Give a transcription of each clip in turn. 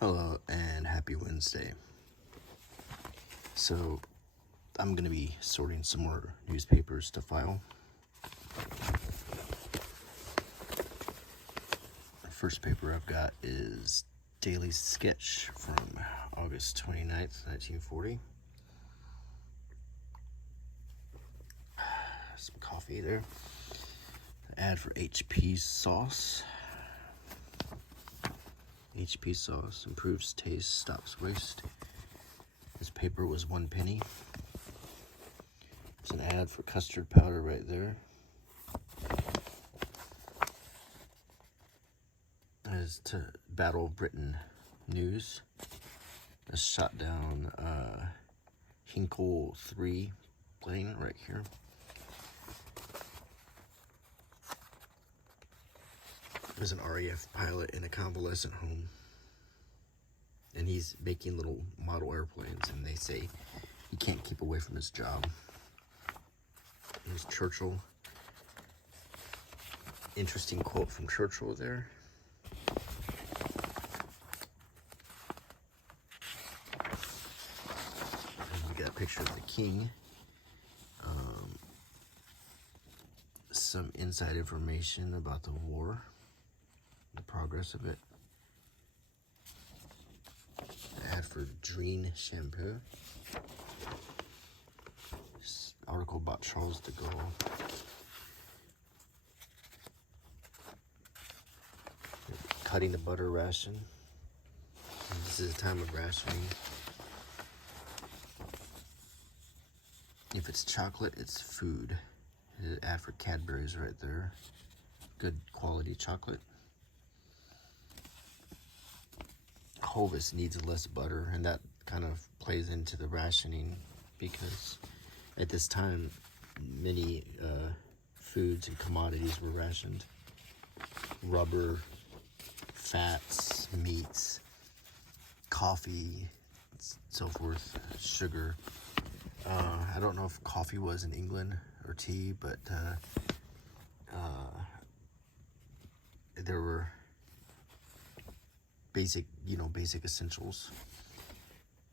Hello and happy Wednesday. So I'm going to be sorting some more newspapers to file. The first paper I've got is Daily Sketch from August 29th, 1940. Some coffee there. An ad for HP sauce. HP sauce improves taste, stops waste. This paper was 1 penny. There's an ad for custard powder right there. As to Battle of Britain news. A shot down Hinkle 3 plane right here. There's an RAF pilot in a convalescent home, and he's making little model airplanes, and they say he can't keep away from his job. There's Churchill. Interesting quote from Churchill there. And we got a picture of the king. Some inside information about the war, the progress of it. Ad for Dreen shampoo. This article about Charles de Gaulle. Cutting the butter ration. This is a time of rationing. If it's chocolate, it's food. There's an ad for Cadbury's right there. Good quality chocolate. Hovis needs less butter, and that kind of plays into the rationing because at this time many foods and commodities were rationed. Rubber, fats, meats, coffee, so forth, sugar. I don't know if coffee was in England or tea, but there were basic essentials.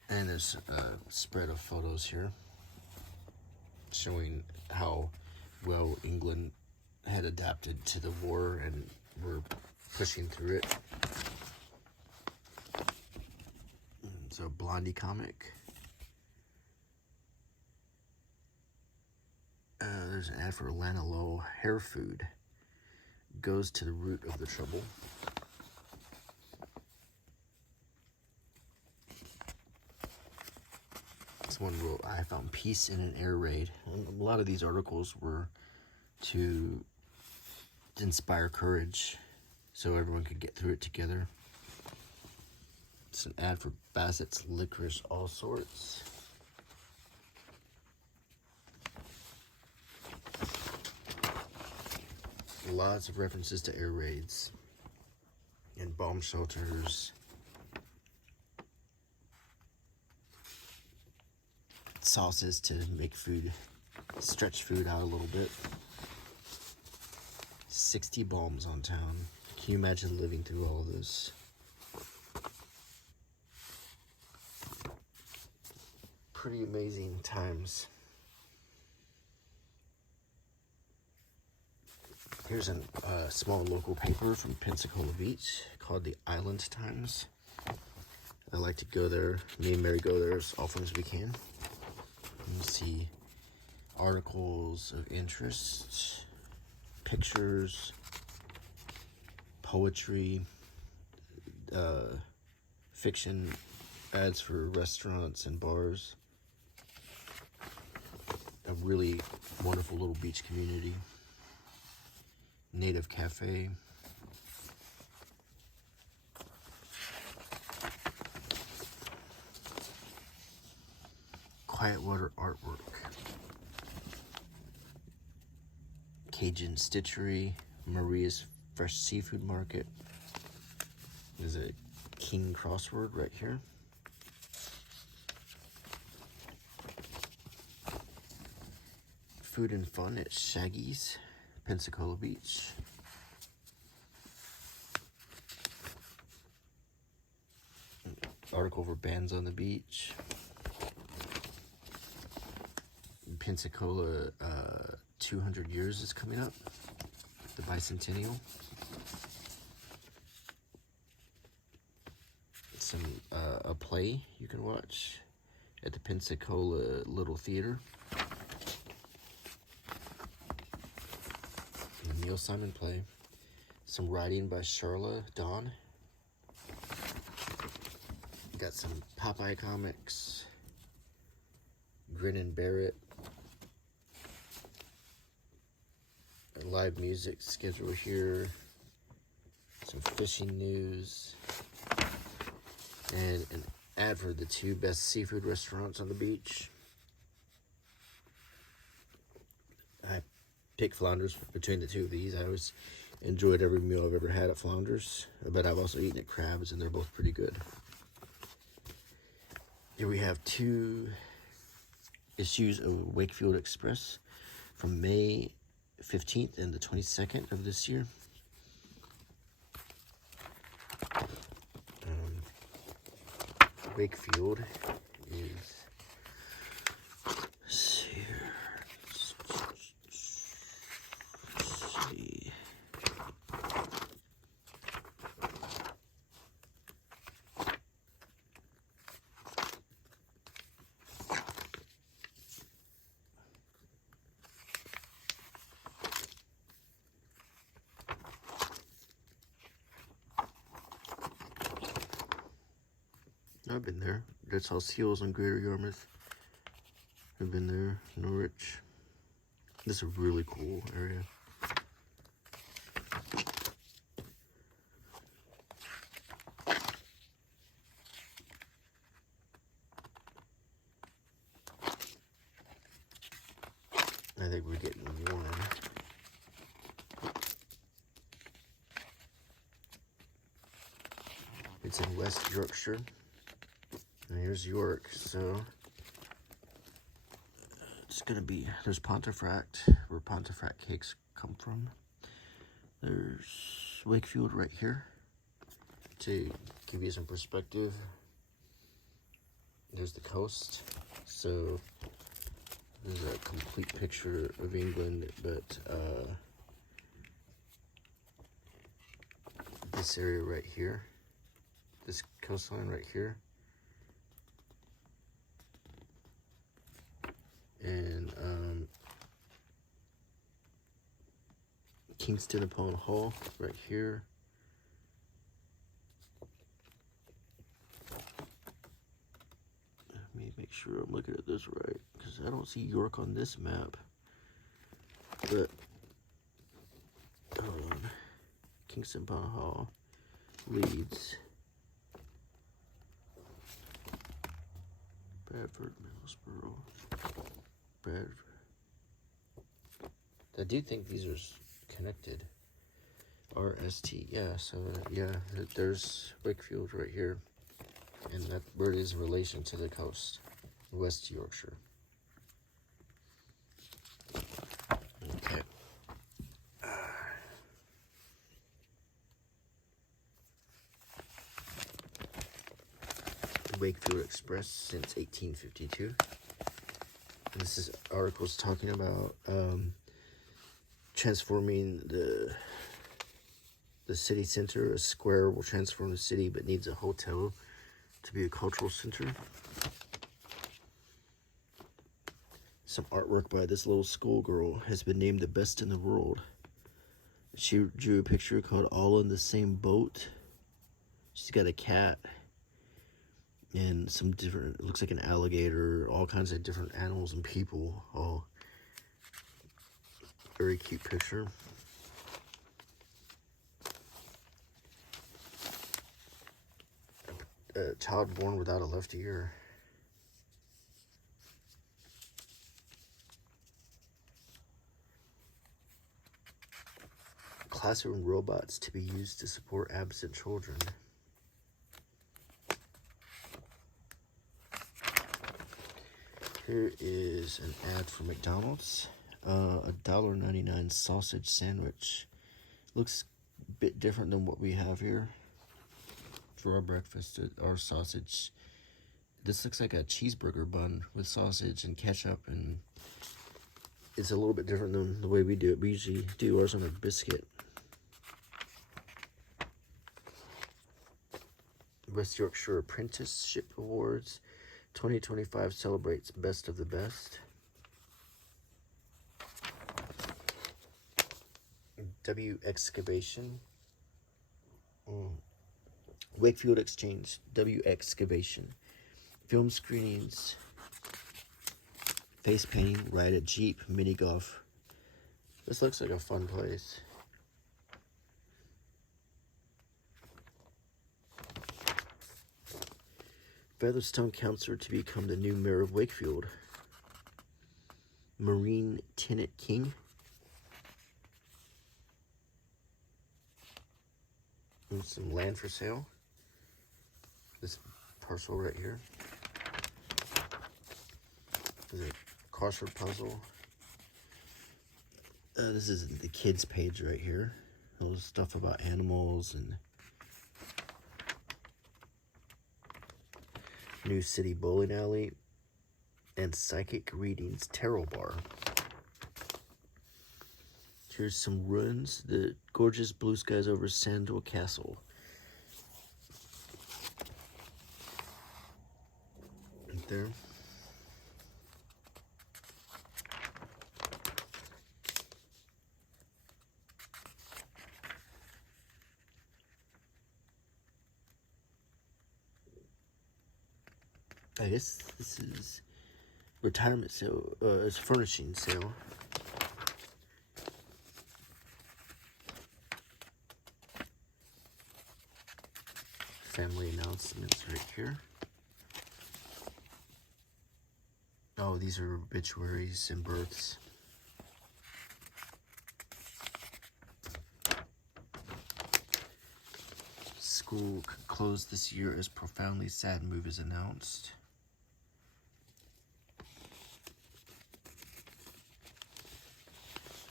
And there's a spread of photos here showing how well England had adapted to the war and were pushing through it. So Blondie comic. There's an ad for Lana Lowe hair food. Goes to the root of the trouble. This one wrote, I found peace in an air raid. And a lot of these articles were to inspire courage so everyone could get through it together. It's an ad for Bassett's Licorice All Sorts. Lots of references to air raids and bomb shelters. Sauces to make food, stretch food out a little bit. 60 bombs on town. Can you imagine living through all of this? Pretty amazing times. Here's a small local paper from Pensacola Beach called the Island Times. I like to go there. Me and Mary go there as often as we can. You see articles of interest, pictures, poetry, fiction, ads for restaurants and bars. A really wonderful little beach community. Native cafe. Quiet water artwork. Cajun Stitchery. Maria's Fresh Seafood Market. There's a King crossword right here. Food and fun at Shaggy's, Pensacola Beach. article for bands on the beach. Pensacola, 200 years is coming up, the bicentennial. A play you can watch at the Pensacola Little Theater. The Neil Simon play. Some writing by Charla Dawn. Got some Popeye comics. Grin and Bear It. A live music schedule here. Some fishing news. And an ad for the 2 best seafood restaurants on the beach. I picked Flounders between the 2 of these. I always enjoyed every meal I've ever had at Flounders, but I've also eaten at Crabs, and they're both pretty good. Here we have 2 issues of Wakefield Express from May 15th and the 22nd of this year. Wakefield is here. Let's see. I've been there. That's all seals on Greater Yarmouth. I've been there. Norwich. This is a really cool area. I think we're getting one. It's in West Yorkshire. And here's York, so it's gonna be, there's Pontefract, where Pontefract cakes come from. There's Wakefield right here. To give you some perspective, there's the coast. So there's a complete picture of England, but this area right here, this coastline right here, and Kingston upon Hull right here. Let me make sure I'm looking at this right, because I don't see York on this map. But hold on, Kingston upon Hull, Leeds, Bradford, Middlesbrough, Bradford. I do think these are connected. RST, yeah, so yeah, there's Wakefield right here, and that where it is in relation to the coast, West Yorkshire. Okay. Wakefield Express since 1852. And this is articles talking about transforming the city center. A square will transform the city, but needs a hotel to be a cultural center. Some artwork by this little schoolgirl has been named the best in the world. She drew a picture called All in the Same Boat. She's got a cat and some different, it looks like an alligator, all kinds of different animals and people. All very cute picture. A child born without a left ear. Classroom robots to be used to support absent children. Here is an ad for McDonald's. A $1.99 sausage sandwich. Looks a bit different than what we have here. for our breakfast, our sausage. This looks like a cheeseburger bun with sausage and ketchup, and it's a little bit different than the way we do it. We usually do ours on a biscuit. West Yorkshire Apprenticeship Awards 2025 celebrates best of the best. W Excavation. Wakefield Exchange. W Excavation. Film screenings. Face painting. Ride a Jeep. Mini golf. This looks like a fun place. Featherstone counselor to become the new mayor of Wakefield. Marine Tenant King. And some land for sale. This parcel right here. There's a crossword puzzle. This is the kids page right here. A little stuff about animals and New City Bowling Alley and Psychic Readings Tarot Bar. Here's some ruins. The gorgeous blue skies over Sandal Castle. Right there. I guess this is retirement sale. It's furnishing sale. Family announcements right here. Oh, these are obituaries and births. School closed this year as profoundly sad move is announced.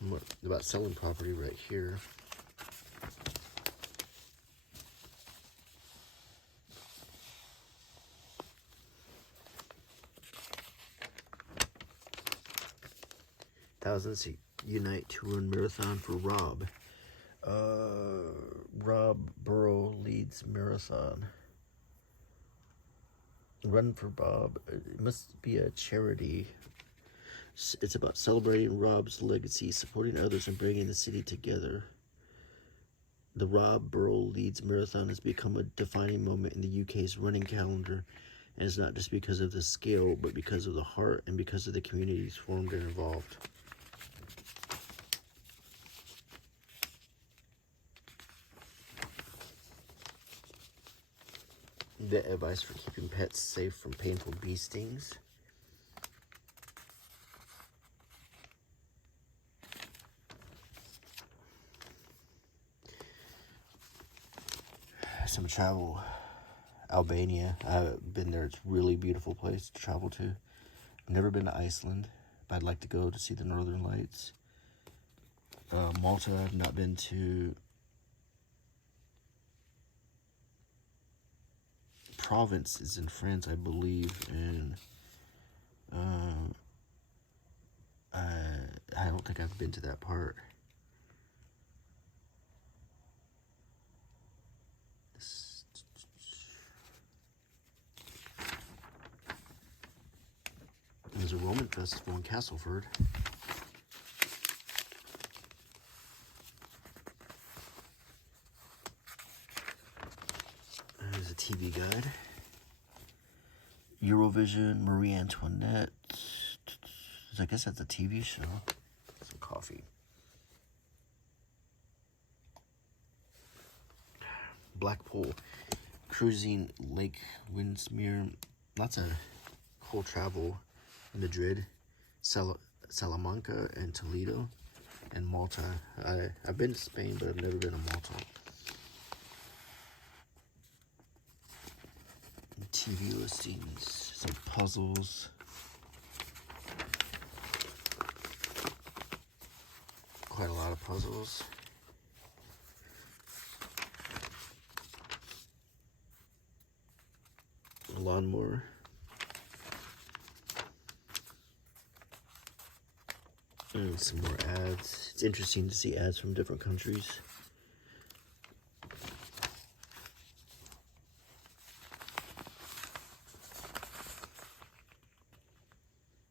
What about selling property right here? Thousands unite to run marathon for Rob. Rob Burrow leads marathon. Run for Bob. It must be a charity. It's about celebrating Rob's legacy, supporting others, and bringing the city together. The Rob Burrow Leeds Marathon has become a defining moment in the UK's running calendar, and it's not just because of the scale, but because of the heart and because of the communities formed and involved. Vet advice for keeping pets safe from painful bee stings. Some travel. Albania. I've been there. It's a really beautiful place to travel to. I've never been to Iceland, but I'd like to go to see the Northern Lights. Malta. I've not been to. Provence is in France, I believe, and I don't think I've been to that part. There's a Roman festival in Castleford. There's a TV guide. Eurovision, Marie Antoinette. I guess that's a TV show. Some coffee. Blackpool. Cruising Lake Windermere. Lots of cool travel. Madrid, Salamanca, and Toledo, and Malta. I've been to Spain, but I've never been to Malta. TV listings, some puzzles. Quite a lot of puzzles. A lawnmower. And some more ads. It's interesting to see ads from different countries.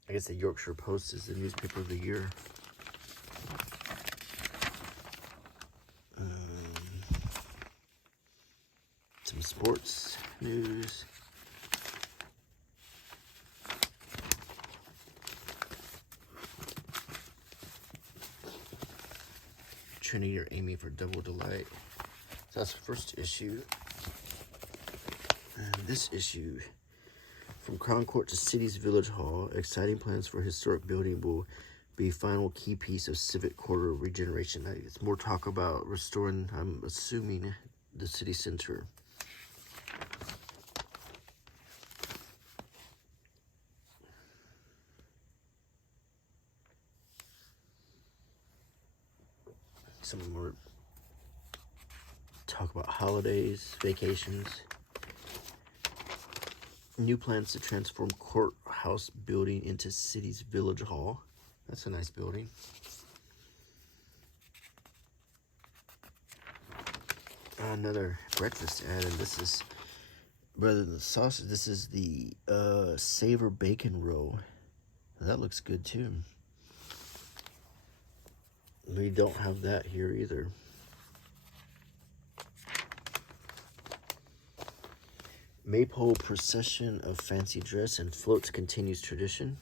I guess the Yorkshire Post is the newspaper of the year. Some sports news. Trinity are aiming for double delight. So that's the first issue. And this issue, from Crown Court to City's Village Hall, exciting plans for historic building will be final key piece of civic quarter regeneration. It's more talk about restoring, I'm assuming, the city center. Some more talk about holidays, vacations. New plans to transform courthouse building into city's village hall. That's a nice building. Another breakfast ad, and this is, rather than the sausage, this is the Savor Bacon Roll. That looks good too. We don't have that here either. Maypole procession of fancy dress and floats continues tradition.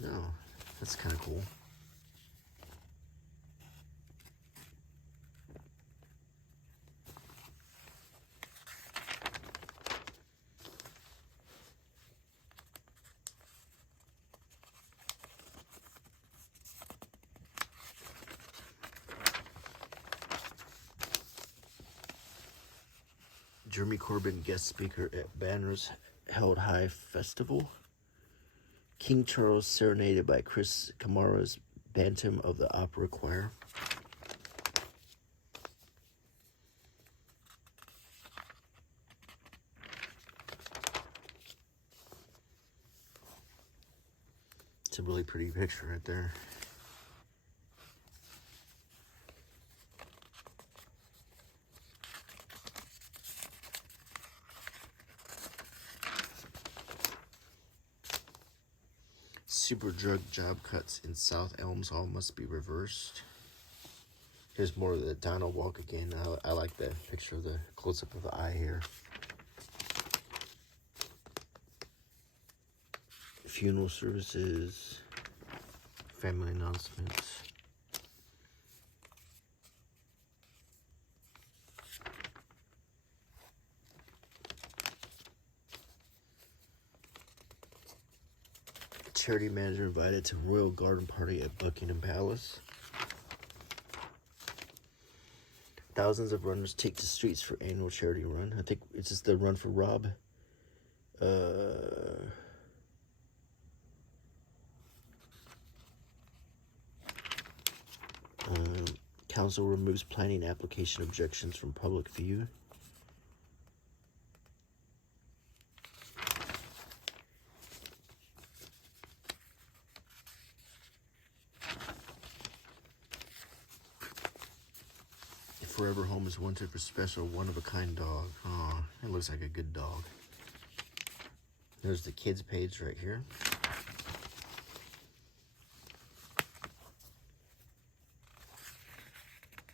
No, that's kind of cool. Jeremy Corbyn, guest speaker at Banners Held High Festival. King Charles serenaded by Chris Kamara's Bantam of the Opera Choir. It's a really pretty picture right there. Super drug job cuts in South Elms Hall must be reversed. Here's more of the Donald walk again. I like the picture of the close-up of the eye here. Funeral services, family announcements. Charity manager invited to royal garden party at Buckingham Palace. Thousands of runners take to streets for annual charity run. I think it's just the Run for Rob. Council removes planning application objections from public view. Forever Home is wanted for special one-of-a-kind dog. Oh, it looks like a good dog. There's the kids page right here.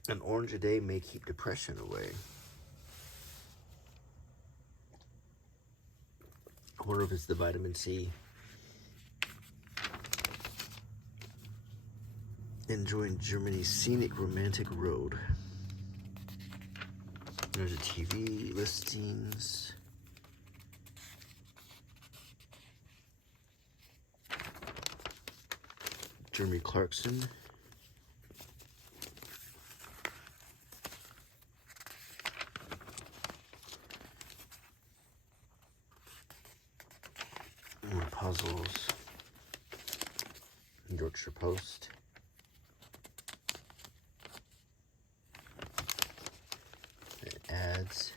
An orange a day may keep depression away. I wonder if it's the vitamin C. Enjoying Germany's scenic romantic road. There's a TV listings. Jeremy Clarkson. More puzzles. Yorkshire Post. Ads.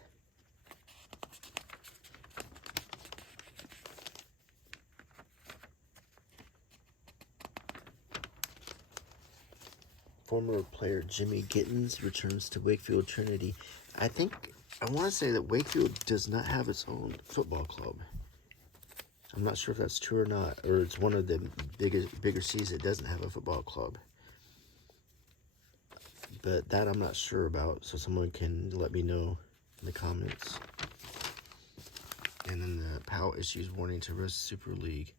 Former player Jimmy Gittens returns to Wakefield Trinity. I want to say that Wakefield does not have its own football club. I'm not sure if that's true or not, or it's one of the bigger cities that doesn't have a football club. But that I'm not sure about, so someone can let me know in the comments. And then the PAL issues warning to rest Super League.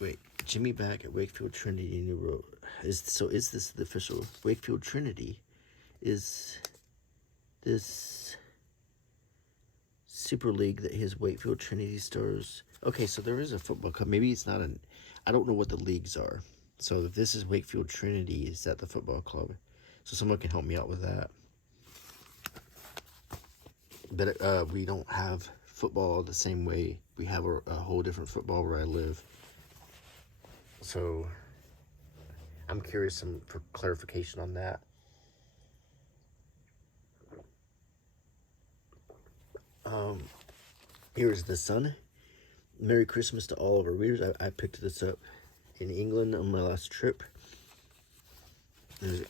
Wait, Jimmy back at Wakefield Trinity New Road. Is this the official Wakefield Trinity? Is this Super League that his Wakefield Trinity Stars? Okay, so there is a football club. Maybe it's not I don't know what the leagues are. So if this is Wakefield Trinity, is that the football club? So someone can help me out with that. But we don't have football the same way. We have a whole different football where I live. So I'm curious for clarification on that. Here's the sun. Merry Christmas to all of our readers. I picked this up in England on my last trip. There's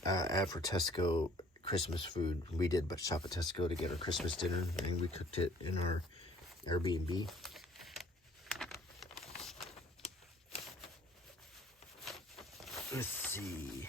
for Tesco Christmas food. We did but shop at Tesco to get our Christmas dinner, and we cooked it in our Airbnb. Let's see.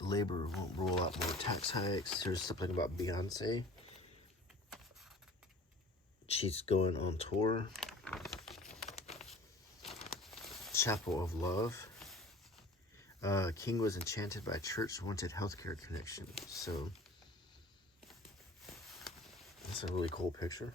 Labor won't roll out more tax hikes. There's something about Beyonce. She's going on tour. Chapel of Love. King was enchanted by church wanted healthcare connection. So that's a really cool picture.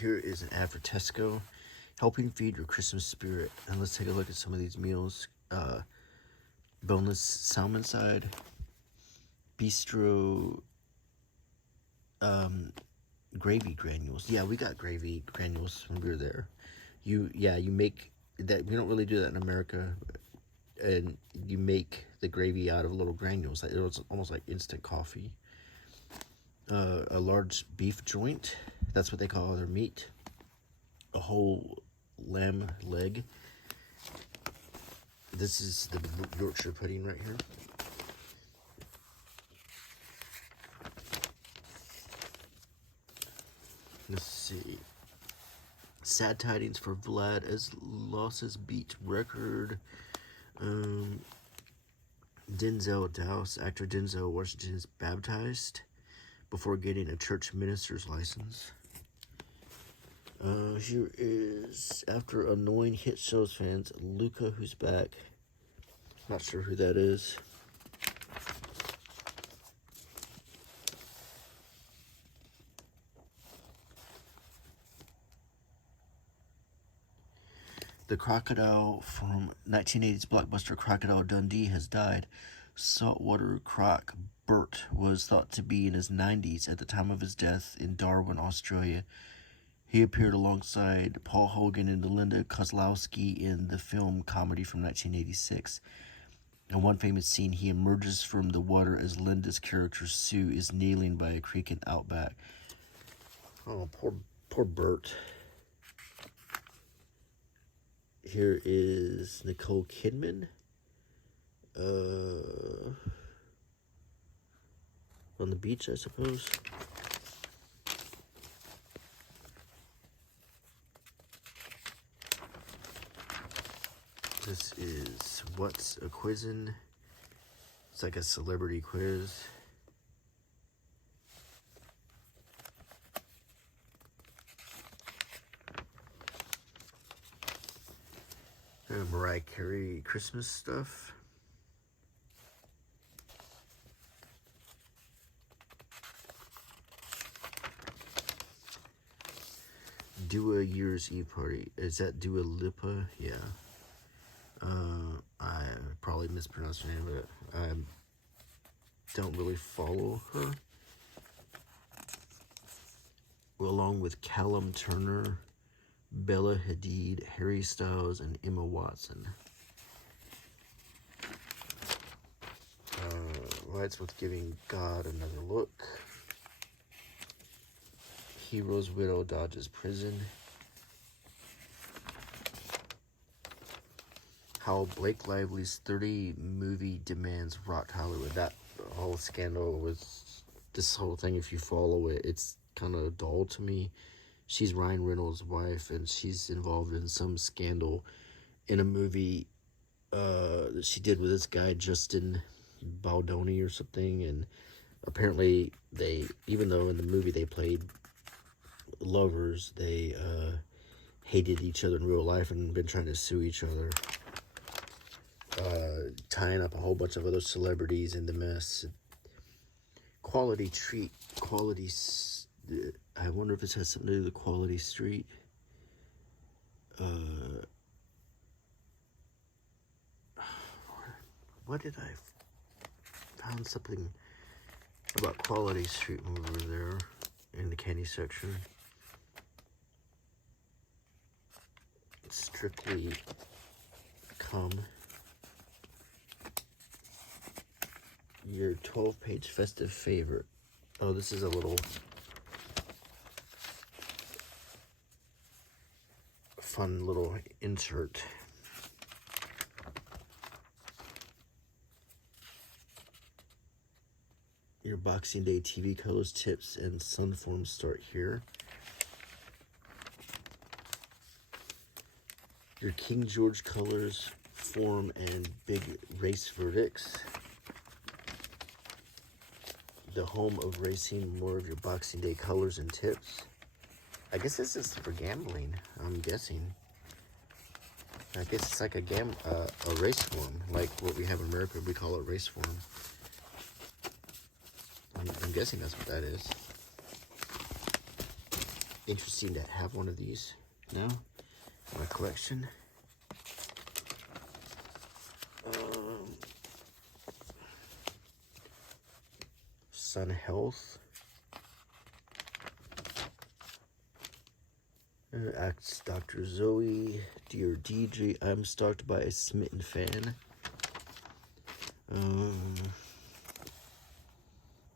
Here is an ad for Tesco, helping feed your Christmas spirit. And let's take a look at some of these meals. Boneless salmon side, bistro, gravy granules. Yeah, we got gravy granules when we were there. You make that. We don't really do that in America. And you make the gravy out of little granules. It was almost like instant coffee. A large beef joint. That's what they call their meat. A whole lamb leg. This is the Yorkshire pudding right here. Let's see. Sad tidings for Vlad as losses beat record. Denzel Douse, actor Denzel Washington, is baptized before getting a church minister's license. Here is, after annoying hit shows fans, Luca, who's back. Not sure who that is. The crocodile from 1980's blockbuster Crocodile Dundee has died. Saltwater croc Bert was thought to be in his 90s at the time of his death in Darwin, Australia. He appeared alongside Paul Hogan and Linda Kozlowski in the film comedy from 1986. In one famous scene, he emerges from the water as Linda's character Sue is kneeling by a creek in Outback. Oh, poor Bert. Here is Nicole Kidman. On the beach, I suppose. This is What's a Quizzin'? It's like a celebrity quiz. Mariah Carey Christmas stuff. Dua Year's Eve party. Is that Dua Lipa? Yeah. I probably mispronounced her name, but I don't really follow her. Along with Callum Turner, Bella Hadid, Harry Styles, and Emma Watson. Writes with Giving God Another Look. Hero's Widow Dodges Prison. How Blake Lively's 30 movie demands rocked Hollywood. That whole scandal was, this whole thing, if you follow it, it's kind of dull to me. She's Ryan Reynolds' wife, and she's involved in some scandal in a movie that she did with this guy, Justin Baldoni or something. And apparently they, even though in the movie they played lovers, they hated each other in real life and been trying to sue each other. Tying up a whole bunch of other celebrities in the mess. Quality Street. I wonder if it has something to do with Quality Street. What did I found something about Quality Street over there in the candy section. Strictly Come. Your 12-page festive favorite. Oh, this is a little fun little insert. Your Boxing Day TV colors, tips, and sun forms start here. Your King George colors, form, and big race verdicts. The home of racing, more of your Boxing Day colors and tips. I guess this is for gambling, I'm guessing. I guess it's like a race form, like what we have in America, we call it race form. I'm guessing that's what that is. Interesting to have one of these now in my collection. Sun Health. Acts Dr. Zoe. Dear DJ, I'm stalked by a smitten fan.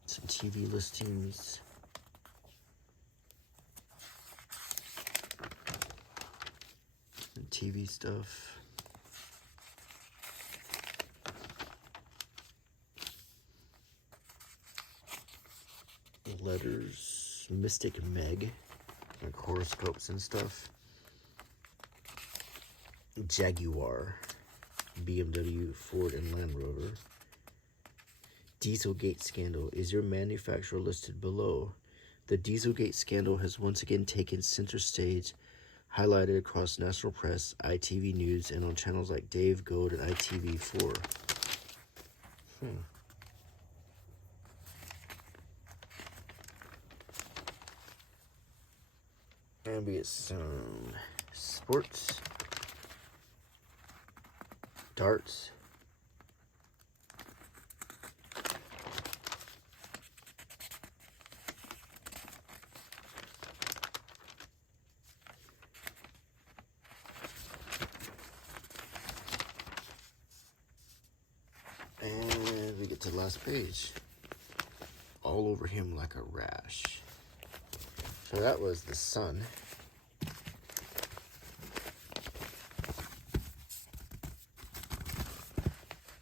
Some TV listings. Some TV stuff. Letters. Mystic Meg. Like horoscopes and stuff. Jaguar. BMW, Ford, and Land Rover. Dieselgate scandal. Is your manufacturer listed below? The Dieselgate scandal has once again taken center stage, highlighted across national press, ITV News, and on channels like Dave Gold and ITV4. And we get some sports, darts, and we get to the last page. All over him like a rash. So that was the sun.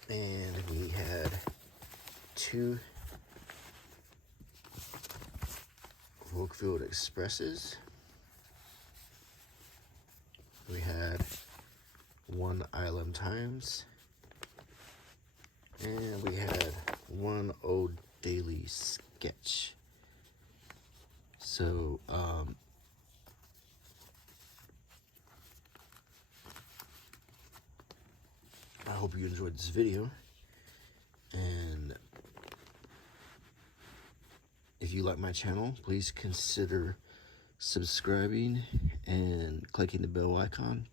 And we had 2 Wakefield Expresses. We had 1 Island Times. And we had 1 Old Daily Sketch. So, I hope you enjoyed this video, and if you like my channel, please consider subscribing and clicking the bell icon,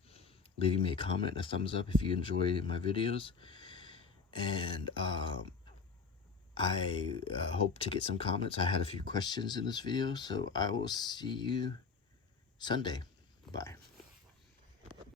leaving me a comment and a thumbs up if you enjoy my videos, and I hope to get some comments. I had a few questions in this video, so I will see you Sunday. Bye.